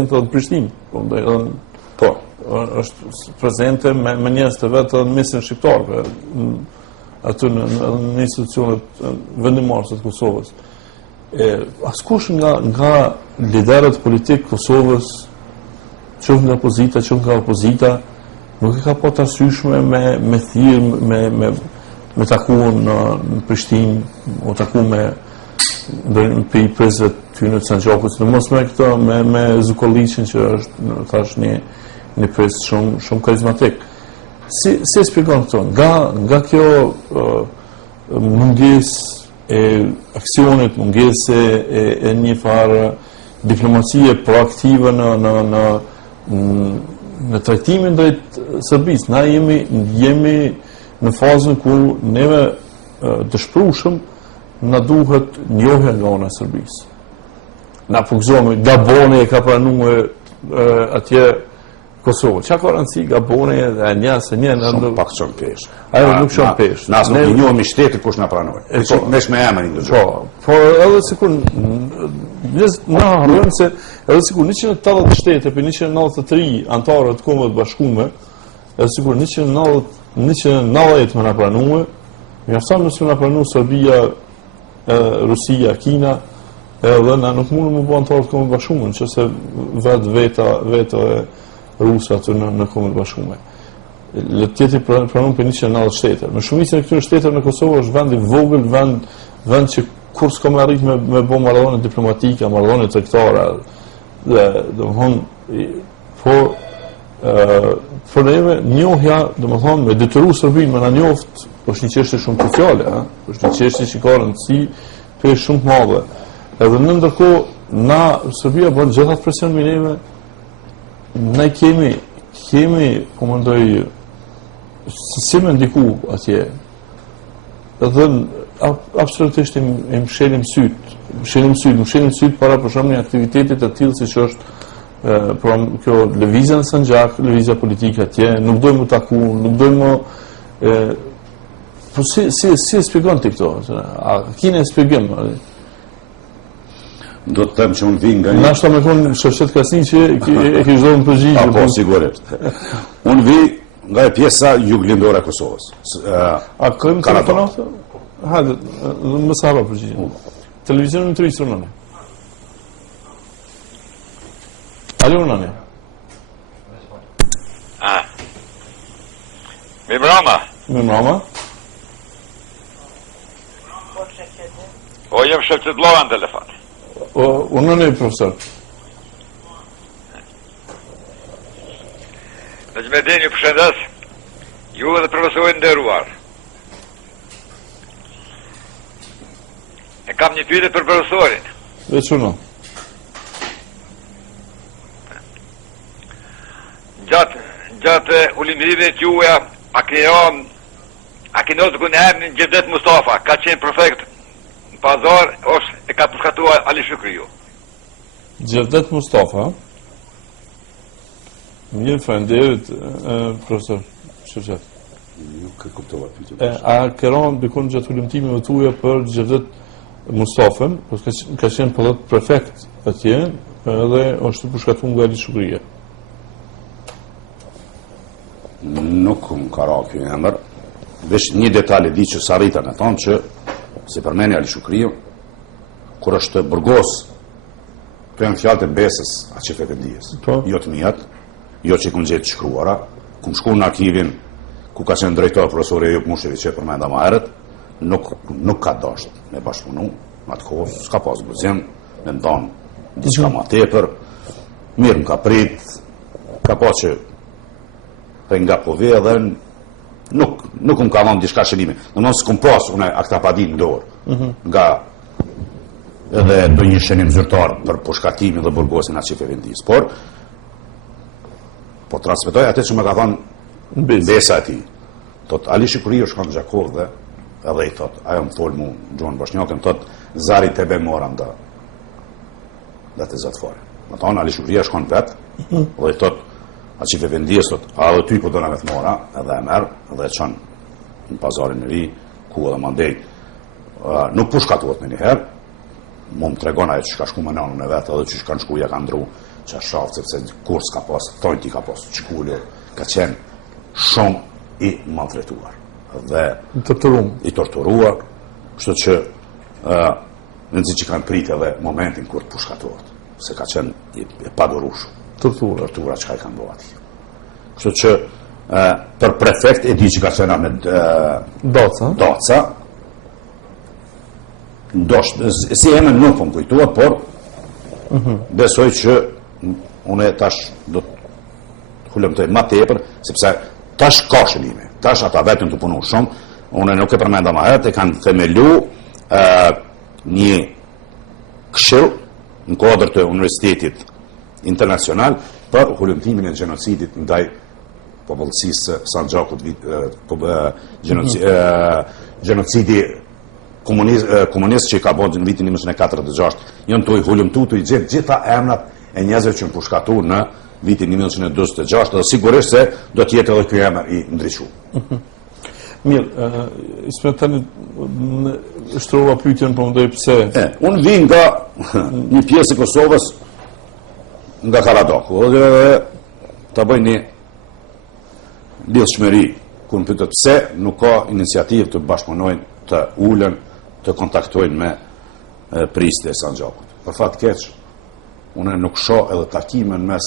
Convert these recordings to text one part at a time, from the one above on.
Të Prishtinë, po, është prezente me njerëz të vetë në mesin shqiptarëve, aty në institucionet vendimore të Kosovës. Askush nga liderët politikë Kosovës, qoftë nga pozita, qoftë nga opozita, nuk e ka po të arsyeshme me thirrje, me takuar në Prishtinë, o taku me për i prezve ty në Sanxhakut, në mos me këto, me Zukolliqin që është, thash, një prez shumë karizmatik. Si e shpjegon këto? Nga kjo munges e aksionit, munges e një farë diplomacie proaktive në trajtimin drejt Serbisë. Na jemi në fazën ku neve dëshpërueshëm na duhet njohja nga ona e Serbisë. Na përgëzohemi, Gaboni e ka pranuar atje Kosovë. Çka ka rëndësi Gaboni dhe anja se një shumë pak çon pesh. Ajo nuk çon pesh. Na nuk i njohemi shtetin kush na pranoi. Nesh me emrin ndërgjë. Po edhe sikur na harron se edhe sikur 180 shtete për 193 antarë të Kombeve të Bashkuara, edhe sikur 190 më na pranuar, mjafton nëse na pranoi Serbia, Rusia, Kina, edhe na nuk mundëm më bëjmë antarë të Kombeve të Bashkuara, nëse veto e Rusa aty në Kombet e Bashkuara. Le të jetë pranuar për 190 shtete. Në shumicën e këtyre shteteve në Kosovë është vend i vogël, vend që kur s'ka më arrit me bë marrëdhënie diplomatike, marrëdhënie tregtare, domthonë por neve njohja, domthonë me detyru Serbinë me na njoft, është një çështje shumë cruciale, është një çështje që ka rëndësi për shumë të madhe. Edhe në ndërkohë na Serbia bën gjithë atë presion me neve. Ne kemi komandoj si me ndiku atje. Edhe absolutisht i mshelim syt para për shembull një aktivitetit të tillë siç është kjo lëvizja në Sanxhak, lëvizja politike atje, nuk dojmë të taku, nuk dojmë po si e shpjegon ti këto? A kine shpjegim? Do të them që unë vi nga një... Nashta me konë Shofshet Kasni që e kishë dhënë përgjigje. Po, sigurisht. Unë vi nga e pjesa juglindore e Kosovës. A këmë telefonatë? Hajde, më sa hapa përgjigje. Televizionin të rrisë rënëne. Alo rënëne. Mimrama. Mimrama? O, jem Shofshet Lova në telefon. Unë në profesor. Në Gjmedin ju përshëndes, ju edhe profesorin nderuar. E kam një pyetje për profesorin. Dhe çuno? Gjatë ulimërive të juaja, a keni të kënë emrin Gjevdet Mustafa, ka qenë prefekt në Pazar, e ka përshkatuar Ali Shukriu. Gjevdet Mustafa? Mirë, faleminderit, profesor Shofshet. Nuk e kuptova pyetjen. A keron dikun gjatë ulimtimeve tuaja për Gjevdet Mustafën, ka qenë pëllet prefekt atje, edhe është përshkatuar nga Ali Shukria. Nuk më ka ra kjo emër. Vesh një detalj e di që s'arrita me thonë që si përmeni Ali Shukriu, kur është burgos, të janë fjalët e besës atë që Efendijes. Jo të mijat, jo që i kumë gjetë shkruara, kumë shku në arkivin ku ka qenë drejtor profesori Ejop Mushević që përmenda ma herët, nuk ka dasht me bashkëpunu në atë kohë, s'ka pas gëzim, me ndonë diçka ma tepër, mirë më ka prit, ka pa që për nga pove edhe nuk më ka dhonë diçka shëllime. Në mos s'kum pas une akta padin në dorë, nga edhe do një shënim zyrtar për përshkatimin dhe burgosin atë qef e vendis. Por transmetoj atë që me ka thonë besa ati. Tot Ali Shukriu shkon në Gjakov dhe edhe i thot, ajo më folë mu Gjonë Boshnjakën, thot, zari tebe mora nda dhe të zatëfare. Më thonë, Ali Shukria shkon vetë, dhe i thot, a që fe vendjes, thot, a dhe ty po do në vetë mora, edhe e merë, edhe e qënë në pazarin në ri, ku edhe mandej, nuk përshkatuat me njëherë, mu më tregon ajo që shka shku me nanën e vetë, edhe që shka në shku ja ka ndru që a shafë, sepse kur s'ka pas, tojnë ti ka pas, qikullë, ka qenë shumë i maltretuar dhe i torturuar, kështu që nëzi që kanë pritë edhe momentin kur të pushkatohet, se ka qenë i padorushur. Tortura që ka i kanë bëha ati. Kështu që për prefekt e di që ka qenë Ahmed Daca, si emën nuk po më kujtuar, por besoj që unë tash do të hullëmtoj ma tepër, sepse tash ka shëllime, tash ata vetëm të punu shumë, unë nuk e përmenda ma herët, e kanë themelu një këshill në kodër të Universitetit Internacional për hullumtimin e gjenocidit ndaj popullsisë Sanxhakut, gjenocidi komunist që i ka bërë në vitin 1946, janë të i hullumtu të i gjitha emrat e njerëzve që në pushkatu në vitin 1946, dhe sigurisht se do t'jetë edhe kjo emër i ndryshu. Mirë, Ismet tani shtrova pyetjen për mendoj pse. Unë vi nga një pjesë e Kosovës nga Karadoku, dhe ta bëj një lidhshmëri, ku më pyetët pse nuk ka iniciativë të bashkëpunojnë, të ulen, të kontaktojnë me priste e Sanxhakut. Për fat keq, unë nuk shoh edhe takimin mes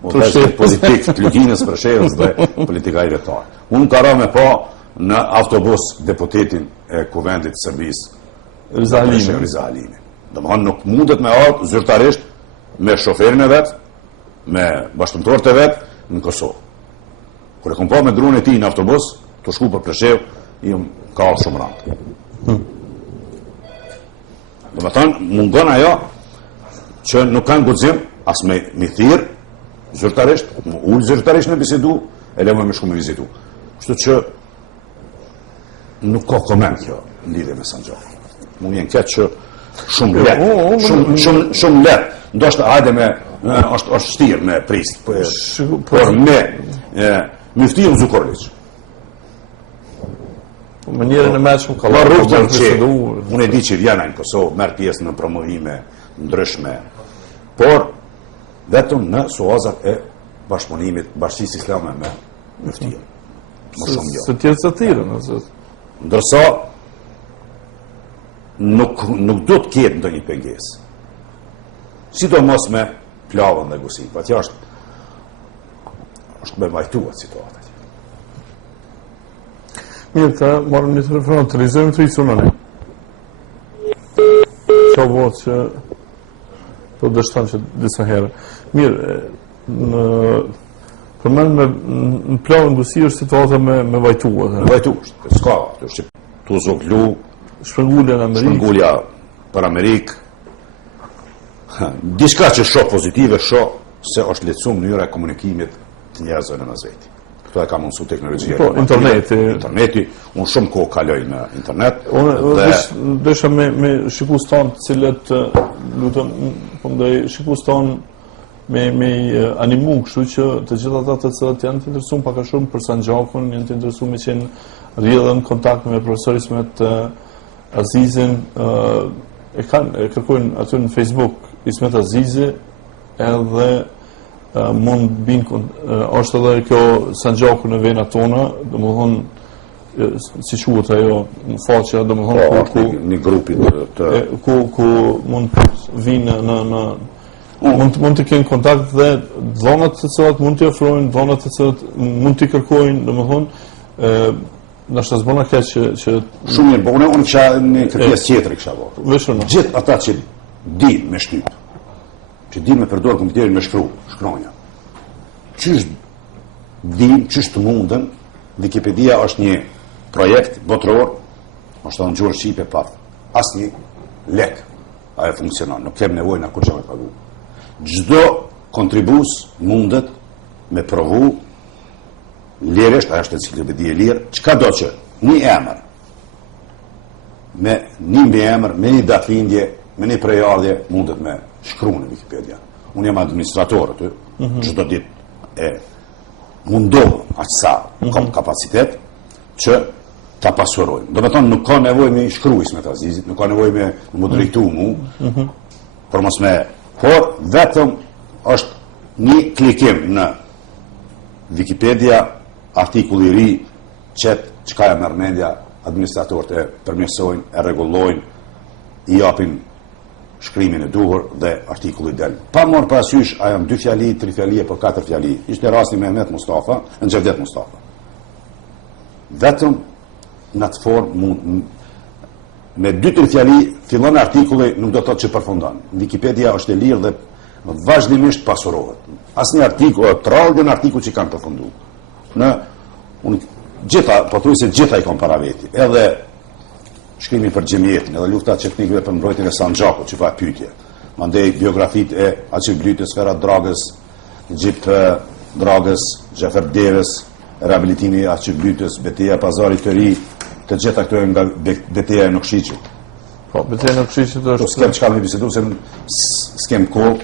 modestit politik të Luginës, Preshevës dhe politikajve ta. Unë ka ra me pa në autobus deputetin e kuvendit të Serbisë Rizalimi. Do më thonë nuk mundet me ardhë zyrtarisht me shoferin e vetë, me bashkëpunëtorët e vetë në Kosovë. Kër e kom pa me drone e ti në autobus, të shku për Preshev, i ka ardhë shumë randë. Do më thonë, mungon ajo që nuk kanë guxim as me thirr zyrtarisht, ullë zyrtarisht me bisedu, e le me shku me vizitu. Kështu që nuk ka koment kjo në lidhje me Sanxhakun. Mu vjen keq që shumë let, shumë let, ndoshta hajde me është vështirë me prist, por me Muftin Zukorlić. Mënyrën e mëshme ka unë e di që vjen në Kosovë, merr pjesë në promovime ndryshme, por vetëm në suazat e bashkëpunimit Bashkisë Islame me Muftin. Më shumë jo. Se tjerë të tjerë, ndërsa nuk do të ketë ndonjë pengesë. Sidomos me plavën dhe gusin. Patja është me vajtuat situatat. Mirë, të marrëm një telefon, të rizojmë të risunën e. Qa vot që të dështan që disa herë. Mirë, për men në plavën gusi është situata me vajtuat. Me vajtuat, s'ka, të zoglu, shpërngulja për Amerikë, diçka që shoh pozitive, shoh se është lehtësuar mënyra e komunikimit të njerëzve në veti. Këto e ka mundësu teknologjia. Po, interneti, unë shumë kohë kaloj në internet. Unë desha me shikus tonë të cilët, lutëm, po mdoj shikus tonë me animu, kështu që të gjitha ata të cilët janë të interesuar pak a shumë për Sanxhakun, janë të interesuar me qenë rrjedhën kontakt me profesor Ismet Azizin, e kërkojnë aty në Facebook Ismet Azizi, edhe mund binë, është edhe kjo Sanxhaku në vena tona, dhe më thonë, si quhet ajo në faqja, dhe më thonë, një grupi ku mund vinë në mund të kenë kontakt dhe dhonat të cilat mund të ofrojnë, dhonat të cilat mund të kërkojnë, dhe më thonë, nështë të zbona keq që... Shumë mirë, po unë kisha në këtë pjesë tjetër kisha bërë. Gjithë ata që di me shtyp, që di me përdorë kompjuterin me shkronja, qysh të mundën, Wikipedia është një projekt botëror, është të në gjurë Shqipe pat, asë një lek, ajo funksionon, nuk kem nevojë në kur që me pagu. Gjdo kontribus mundet me provu lirisht, ajo është enciklopedi e lirë, çka do që një emër, me një mbi emër, me një datë lindje, me një prejardhje, mundet me shkru në Wikipedia. Unë jam administrator aty, çdo ditë e mundohë aq sa kam kapacitet që ta pasurojmë. Do me thonë, nuk ka nevojë me shkru Ismet Azizit, nuk ka nevojë me më drejtu mu, por mos me, por vetëm është një klikim në Wikipedia, artikulli I ri, çka e merr mendja, administratorët e përmirësojnë, e rregullojnë, I japin shkrimin e duhur dhe artikulli del. Pa marrë parasysh a janë 2 fjali, 3 fjali apo 4 fjali. Ishte rasti me Mehmet Mustafa, në Xhavdet Mustafa. Vetëm në atë formë mund me 2-3 fjali fillon artikulli, nuk do të thotë që përfundon. Wikipedia është e lirë dhe vazhdimisht pasurohet. Asnjë artikull, trallë në artikull që kanë përfunduar. Gjitha, po thuaj se gjitha I kanë para veti. Edhe shkrimi për xhemietin, edhe lufta çetnikëve për mbrojtjen e Sanxhakut, që fa pyetje. Mandej biografitë e Açiblytës, Sfera Dragës, Gjip Dragës, Xhafer Devës, rehabilitimi I Açiblytës, betejë e Pazarit të Ri, të gjitha këto nga betejë e Nokshicit. Po, betejë e Nokshicit është... S'kem çka me bisedu, se s'kem kohë.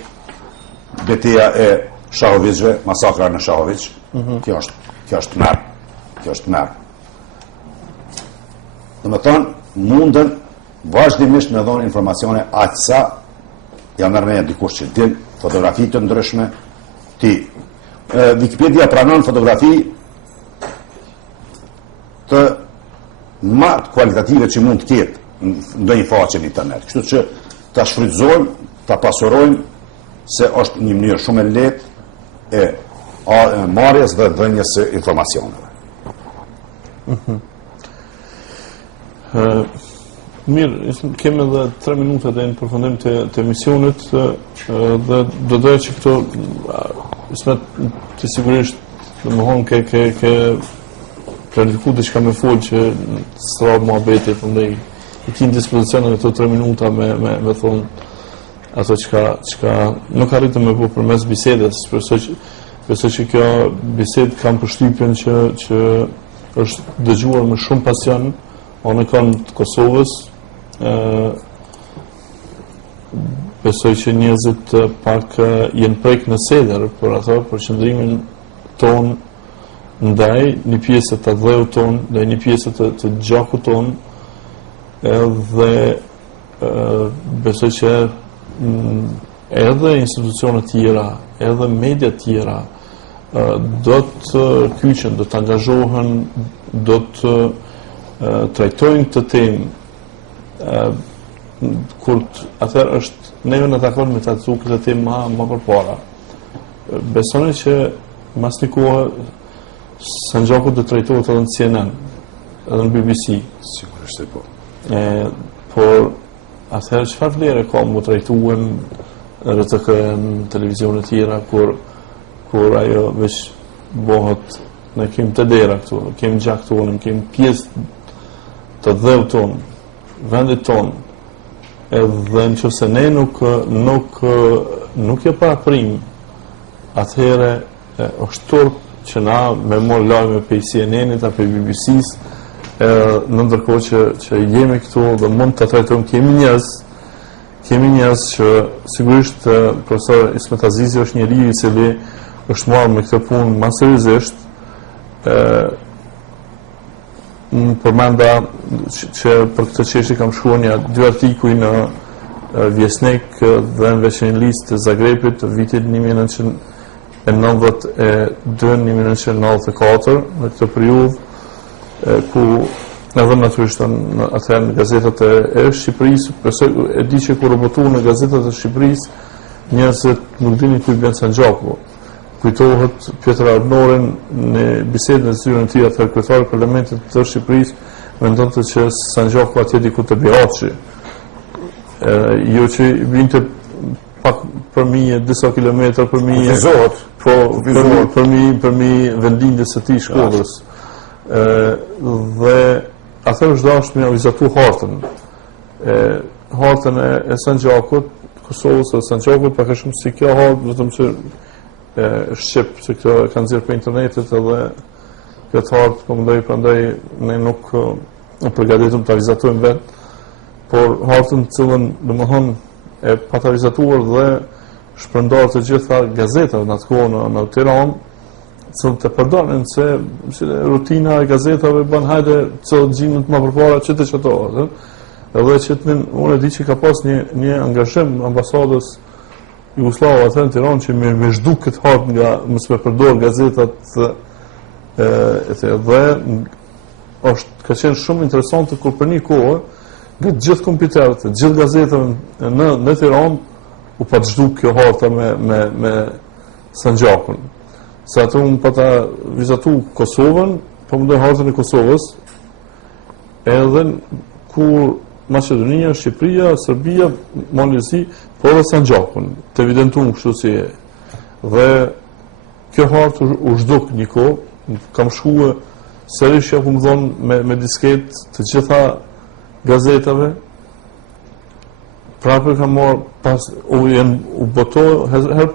Betejë e Shahovićve, masakra në Shahović, kjo është merë. Kjo është merë. Dhe me thonë, mundën vazhdimisht me dhonë informacione aq sa ja merr me dikush që din fotografi të ndryshme. Wikipedia pranon fotografi të më kualitative që mund të ketë ndonjë faqe në internet. Kështu që ta shfrytëzojmë, ta pasurojmë se është një mënyrë shumë e lehtë e marrjes dhe dhënies së informacioneve. Mirë, kemi edhe 3 minuta dhe në përfundim të emisionit dhe do doja që këto Ismet të sigurisht dhe më honë ke planifiku dhe që ka me folë që strabë mua betit ndaj I ki në dispozicion në këto 3 minuta me thonë ato që nuk arritëm me po për mes bisedes besoj që kjo bised kam përshtypjen që është dëgjuar me shumë pasion në kënd të Kosovës. Besoj që njerëzit pak jenë prek në seder për ato, për qëndrimin ton ndaj një pjesë të dheu ton, ndaj një pjesë të gjaku ton, edhe besoj që edhe institucionet tjera, edhe media tjera do të kyqen, do të angazhohen, do të trajtojnë të temë kur atëherë është neve në takon me të atësu këtë temë ma përpara. Besoni që mas një kohë Sanxhaku do trajtohet edhe në CNN, edhe në BBC. Sigurisht e po. Por atëherë çfarë vlerë ka mu trajtuem RTK në televizionet tjera kur ajo veç bëhet ne kemi të dera këtu, kemi gjak tonë, kemi pjesë të dheu tonë, vendit tonë, edhe në qëse ne nuk e paraprim, atëhere është turp që na me mor lajme për CNN-it apo për BBC-s, në ndërkohë që jemi këtu dhe mund të trajtojmë, kemi njerëz që sigurisht profesor Ismet Azizi është njeriu I cili është marrë me këtë punë më seriozisht. Përmenda që për këtë çështje kam shkruar 2 artikuj në Vjesnik dhe në veçanërisht të Zagrebit të vitit 1992-1994 në këtë periudhë ku edhe natyrisht atëherë në gazetat e Shqipërisë, e di që kur botu në gazetat e Shqipërisë njerëzit nuk dinin ku I bën Sanxhaku. Kujtohet Pjetër Ardnorin në bisedën e zyrën e tij atëherë kryetari I Parlamentit të Shqipërisë mendonte që Sanxhaku atje diku te Bihaçi. Jo që vinte pak përmi disa kilometër përmi përmi vendindjes së tij Shkodrës. Dhe atëherë është dashur me vizatu hartën. Hartën e Sanxhakut, Kosovës dhe Sanxhakut, pak a shumë si kjo hartë, vetëm që Shqip, që këto kanë zirë për internetit edhe këtë hartë, këmëndoj, prandaj ne nuk përgatitëm të vizatujem vetë, por hartën cilën dhe më thënë e pa të vizatuar dhe shpërndarë të gjitha gazetave në atë kohë në Tiranë, cilën të përdonin se rutina e gazetave bën hajde cilë gjimën të më përpara që të qëtohet. Edhe që unë e di që ka pas një angazhim në ambasadës Jugoslava atë në Tiranë që me zhduk këtë hartë nga mësë me përdor gazetat dhe ka qenë shumë interesante kur për një kohë nga gjithë kompjuterët, gjithë gazetave në Tiranë u pa të zhduk kjo harta me Sanxhakun. Se atë unë pa ta vizatu Kosovën, po më dojë hartën e Kosovës, edhe kur Macedonia, Shqipëria, Serbia, Malezi, po edhe Sanxhakun, të evidentuar kështu si e. Dhe kjo hartë u zhduk një kohë, kam shkuë sërish që ku më dhonë me disket të gjitha gazetave, prapër kam marrë u boto herë